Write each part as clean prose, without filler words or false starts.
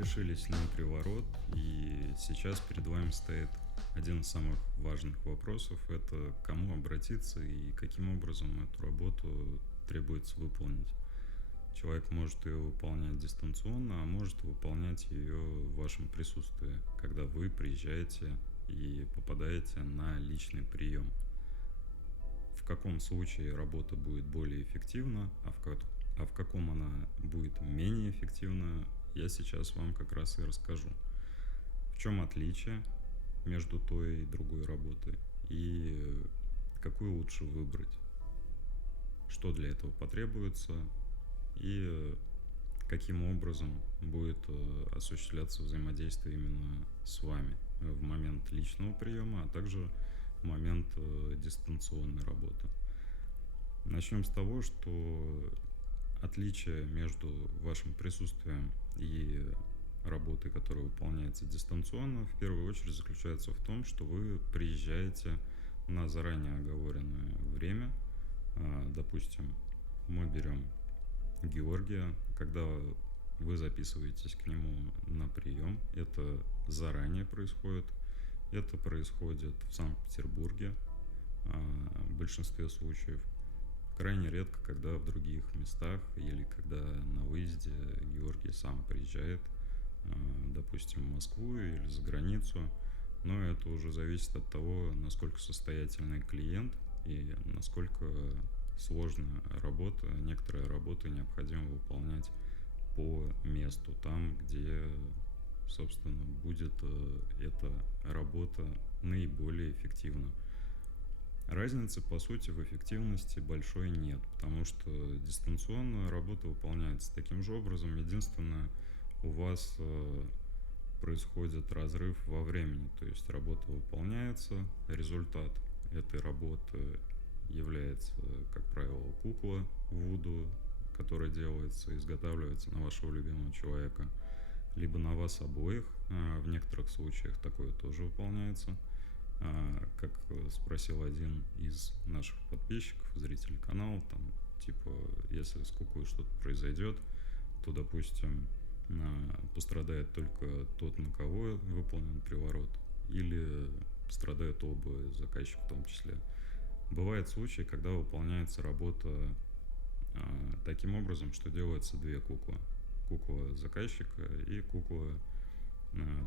решились на приворот, и сейчас перед вами стоит один из самых важных вопросов. Это к кому обратиться и каким образом эту работу требуется выполнить. Человек может ее выполнять дистанционно, а может выполнять ее в вашем присутствии, когда вы приезжаете и попадаете на личный прием. В каком случае работа будет более эффективна, а в каком она будет менее эффективна, я сейчас вам как раз и расскажу. В чем отличие между той и другой работой и какую лучше выбрать, что для этого потребуется и каким образом будет осуществляться взаимодействие именно с вами в момент личного приема, а также в момент дистанционной работы. Начнем с того, что отличие между вашим присутствием и работой, которая выполняется дистанционно, в первую очередь заключается в том, что вы приезжаете на заранее оговоренное время. Допустим, мы берем Георгия, когда вы записываетесь к нему на прием, это заранее происходит. Это происходит в Санкт-Петербурге в большинстве случаев. Крайне редко, когда в других местах или когда на выезде Георгий сам приезжает, допустим, в Москву или за границу. Но это уже зависит от того, насколько состоятельный клиент и насколько сложная работа. Некоторые работы необходимо выполнять по месту, там, где, собственно, будет эта работа наиболее эффективна. Разницы, по сути, в эффективности большой нет, потому что дистанционная работа выполняется таким же образом. Единственное, у вас происходит разрыв во времени, то есть работа выполняется, результат этой работы является, как правило, кукла Вуду, которая делается, изготавливается на вашего любимого человека, либо на вас обоих. В некоторых случаях такое тоже выполняется. Как спросил один из наших подписчиков, зрителей канала, там, типа, если с куклой что-то произойдет, то, допустим, пострадает только тот, на кого выполнен приворот, или пострадают оба, заказчик в том числе. Бывают случаи, когда выполняется работа таким образом, что делается две куклы. Кукла заказчика и кукла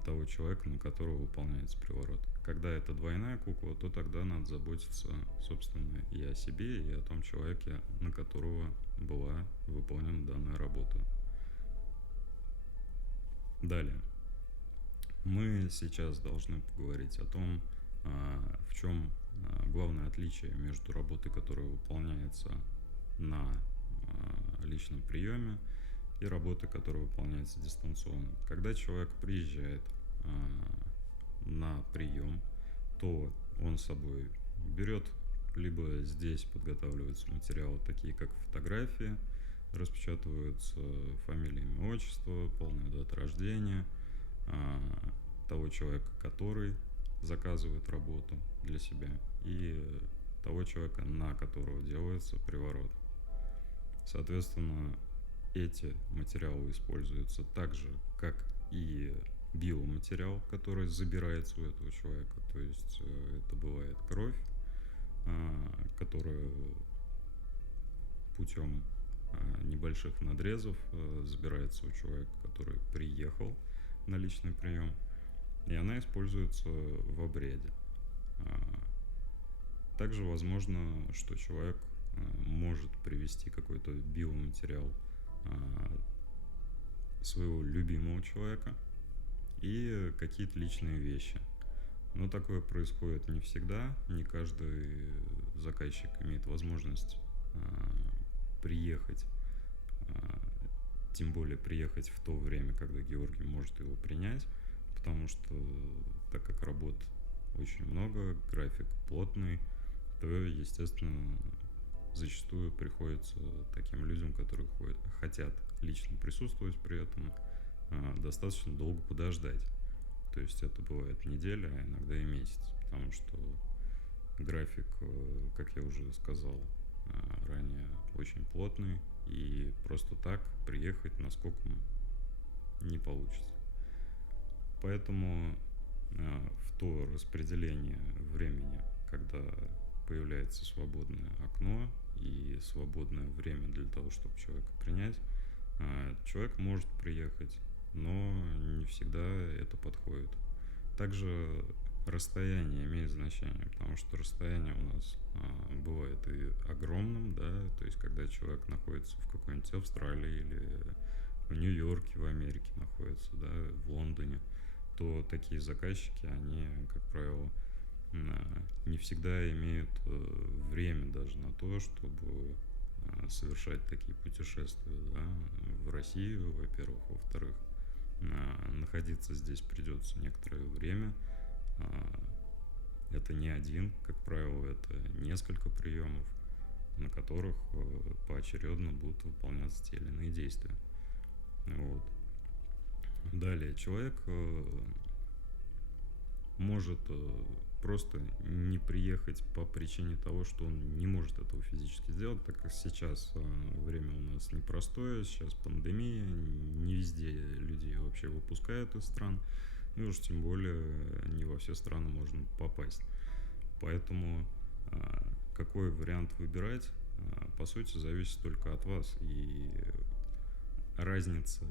того человека, на которого выполняется приворот. Когда это двойная кукла, то тогда надо заботиться, собственно, и о себе, и о том человеке, на которого была выполнена данная работа. Далее. Мы сейчас должны поговорить о том, в чем главное отличие между работой, которая выполняется на личном приеме, и работы, которая выполняется дистанционно. Когда человек приезжает на прием, то он с собой берет, либо здесь подготавливаются материалы, такие как фотографии, распечатываются фамилия, имя, отчество, полная дата рождения того человека, который заказывает работу для себя, и того человека, на которого делается приворот. Соответственно, эти материалы используются так же, как и биоматериал, который забирается у этого человека. То есть это бывает кровь, которая путем небольших надрезов забирается у человека, который приехал на личный прием, и она используется в обряде. Также возможно, что человек может привести какой-то биоматериал своего любимого человека и какие-то личные вещи. Но такое происходит не всегда, не каждый заказчик имеет возможность приехать, тем более приехать в то время, когда Георгий может его принять, потому что, так как работ очень много, график плотный, то, естественно, зачастую приходится таким людям, которые хотят лично присутствовать при этом, достаточно долго подождать. То есть это бывает неделя, а иногда и месяц, потому что график, как я уже сказал ранее, очень плотный, и просто так приехать наскоком не получится. Поэтому в то распределение времени, когда появляется свободное окно и свободное время для того, чтобы человека принять, человек может приехать, но не всегда это подходит. Также расстояние имеет значение, потому что расстояние у нас бывает и огромным, да, то есть когда человек находится в какой-нибудь Австралии или в Нью-Йорке, в Америке находится, да, в Лондоне, то такие заказчики, они, как правило, не всегда имеют время даже на то, чтобы совершать такие путешествия, да, в Россию, во-первых, во-вторых, находиться здесь придется некоторое время. Это не один, как правило, это несколько приемов, на которых поочередно будут выполняться те или иные действия. Вот. Далее, человек может просто не приехать по причине того, что он не может этого физически сделать, так как сейчас время у нас непростое, сейчас пандемия, не везде людей вообще выпускают из стран, и уж тем более не во все страны можно попасть. Поэтому какой вариант выбирать, по сути, зависит только от вас. И разница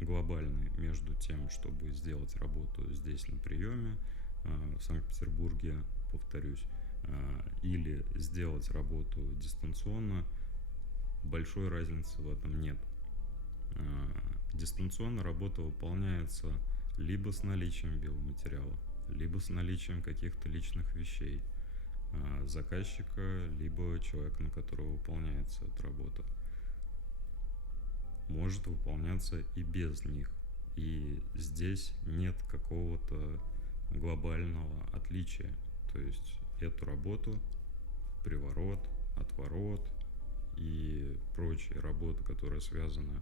глобальная между тем, чтобы сделать работу здесь на приеме, в Санкт-Петербурге, повторюсь, или сделать работу дистанционно, большой разницы в этом нет. Дистанционно работа выполняется либо с наличием биоматериала, либо с наличием каких-то личных вещей заказчика, либо человека, на которого выполняется эта работа. Может выполняться и без них. И здесь нет какого-то глобального отличия. То есть эту работу, приворот, отворот и прочие работы, которые связаны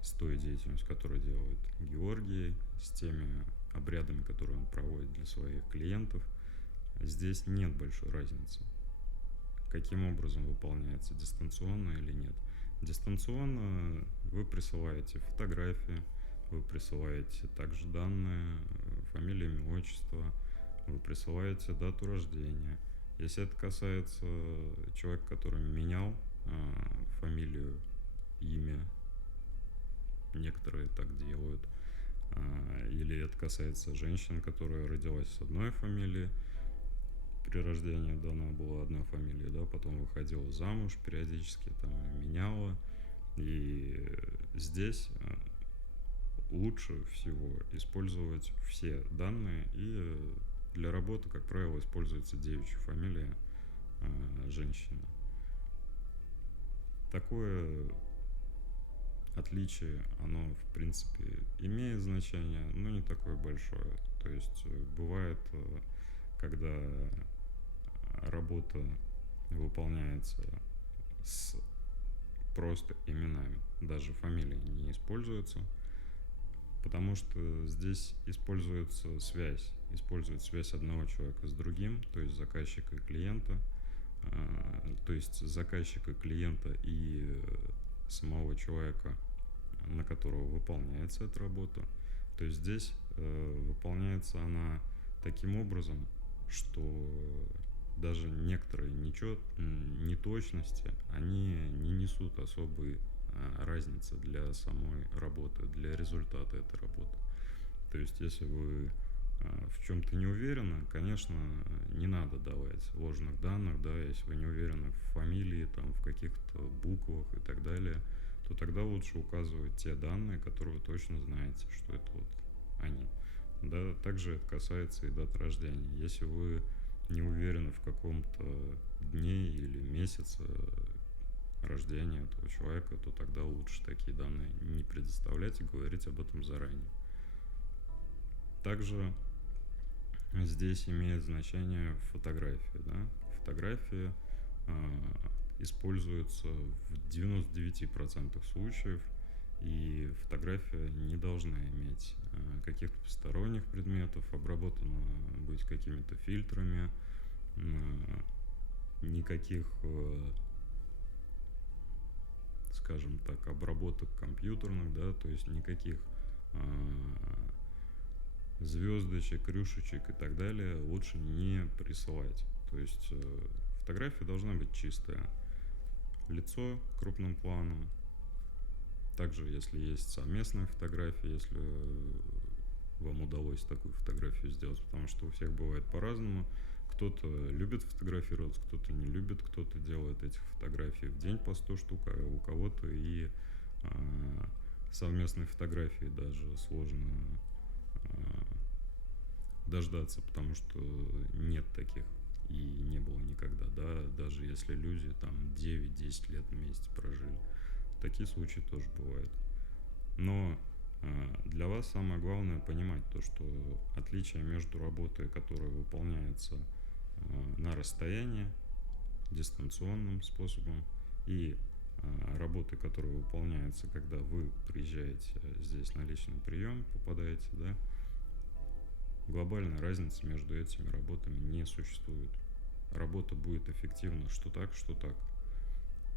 с той деятельностью, которую делает Георгий, с теми обрядами, которые он проводит для своих клиентов, здесь нет большой разницы, каким образом выполняется, дистанционно или нет. Дистанционно вы присылаете фотографии, вы присылаете также данные, фамилия, имя, отчество, вы присылаете дату рождения. Если это касается человека, который менял фамилию, имя, некоторые так делают, или это касается женщин, которая родилась с одной фамилией, при рождении дана была одна фамилия, да, потом выходила замуж периодически, там, меняла. И здесь лучше всего использовать все данные, и для работы, как правило, используется девичья фамилия женщины. Такое отличие, оно, в принципе, имеет значение, но не такое большое. То есть бывает, когда работа выполняется с просто именами, даже фамилии не используются, потому что здесь используется связь одного человека с другим, то есть заказчика и клиента, то есть заказчика, клиента и самого человека, на которого выполняется эта работа. То есть здесь выполняется она таким образом, что даже некоторые неточности, они не несут особой разницы для самой работы, для результата этой работы. То есть, если вы в чем-то не уверены, конечно, не надо давать ложных данных, да, если вы не уверены в фамилии, там, в каких-то буквах и так далее, то тогда лучше указывать те данные, которые вы точно знаете, что это вот они. Да, также это касается и дат рождения. Если вы не уверены в каком-то дне или месяце рождения этого человека, то тогда лучше такие данные не предоставлять и говорить об этом заранее. Также здесь имеет значение фотография. Да? Фотография используется в 99% случаев, и фотография не должна иметь каких-то посторонних предметов, обработана быть какими-то фильтрами, никаких, скажем так, обработок компьютерных, да, то есть никаких звездочек, рюшечек и так далее лучше не присылать. То есть фотография должна быть чистая. Лицо крупным планом. Также, если есть совместная фотография, если вам удалось такую фотографию сделать, потому что у всех бывает по-разному. Кто-то любит фотографироваться, кто-то не любит, кто-то делает этих фотографий в день по 100 штук, а у кого-то и совместной фотографии даже сложно дождаться, потому что нет таких и не было никогда, да, даже если люди там 9-10 лет вместе прожили. Такие случаи тоже бывают. Но для вас самое главное понимать то, что отличие между работой, которая выполняется на расстоянии, дистанционным способом, и работы, которая выполняется, когда вы приезжаете здесь на личный прием, попадаете, да, глобальной разницы между этими работами не существует. Работа будет эффективна что так, что так.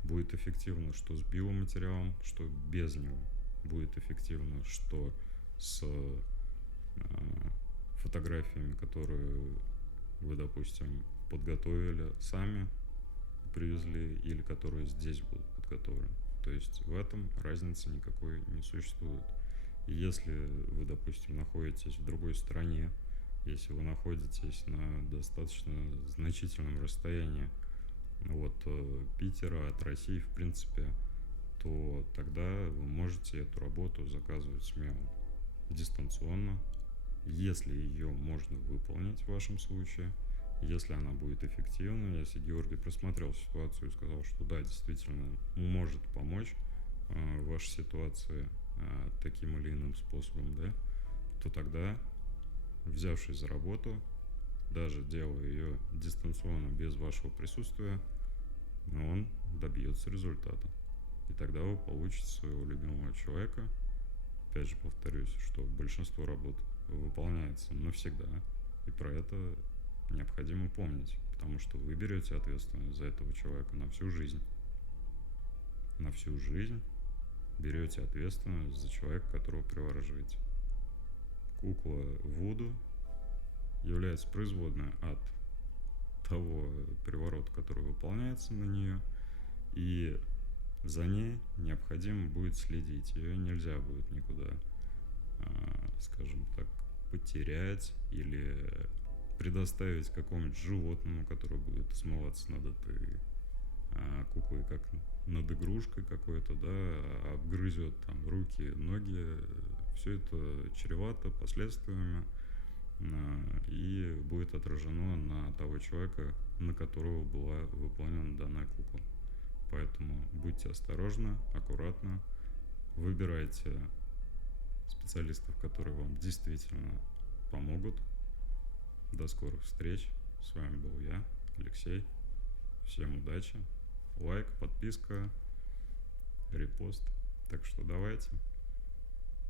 Будет эффективно что с биоматериалом, что без него. Будет эффективно что с фотографиями, которые вы, допустим, подготовили сами, привезли, или которые здесь будут подготовлены. То есть в этом разницы никакой не существует. И если вы, допустим, находитесь в другой стране, если вы находитесь на достаточно значительном расстоянии от Питера, от России, в принципе, то тогда вы можете эту работу заказывать смело, дистанционно, если ее можно выполнить в вашем случае, если она будет эффективна, если Георгий просмотрел ситуацию и сказал, что да, действительно может помочь в вашей ситуации таким или иным способом, да, то тогда, взявшись за работу, даже делая ее дистанционно без вашего присутствия, он добьется результата. И тогда вы получите своего любимого человека. Опять же повторюсь, что большинство работ выполняется навсегда. И про это необходимо помнить, потому что вы берете ответственность за этого человека на всю жизнь. На всю жизнь берете ответственность за человека, которого приворожите. Кукла Вуду является производной от того приворота, который выполняется на нее, и за ней необходимо будет следить. Ее нельзя будет никуда, скажем так, потерять или предоставить какому-нибудь животному, которое будет смываться над этой куклой, как над игрушкой какой-то, да, обгрызет там руки, ноги. Все это чревато последствиями и будет отражено на того человека, на которого была выполнена данная кукла. Поэтому будьте осторожны, аккуратно, выбирайте специалистов, которые вам действительно помогут. До скорых встреч. С вами был я, Алексей. Всем удачи. Лайк, подписка, репост. Так что давайте.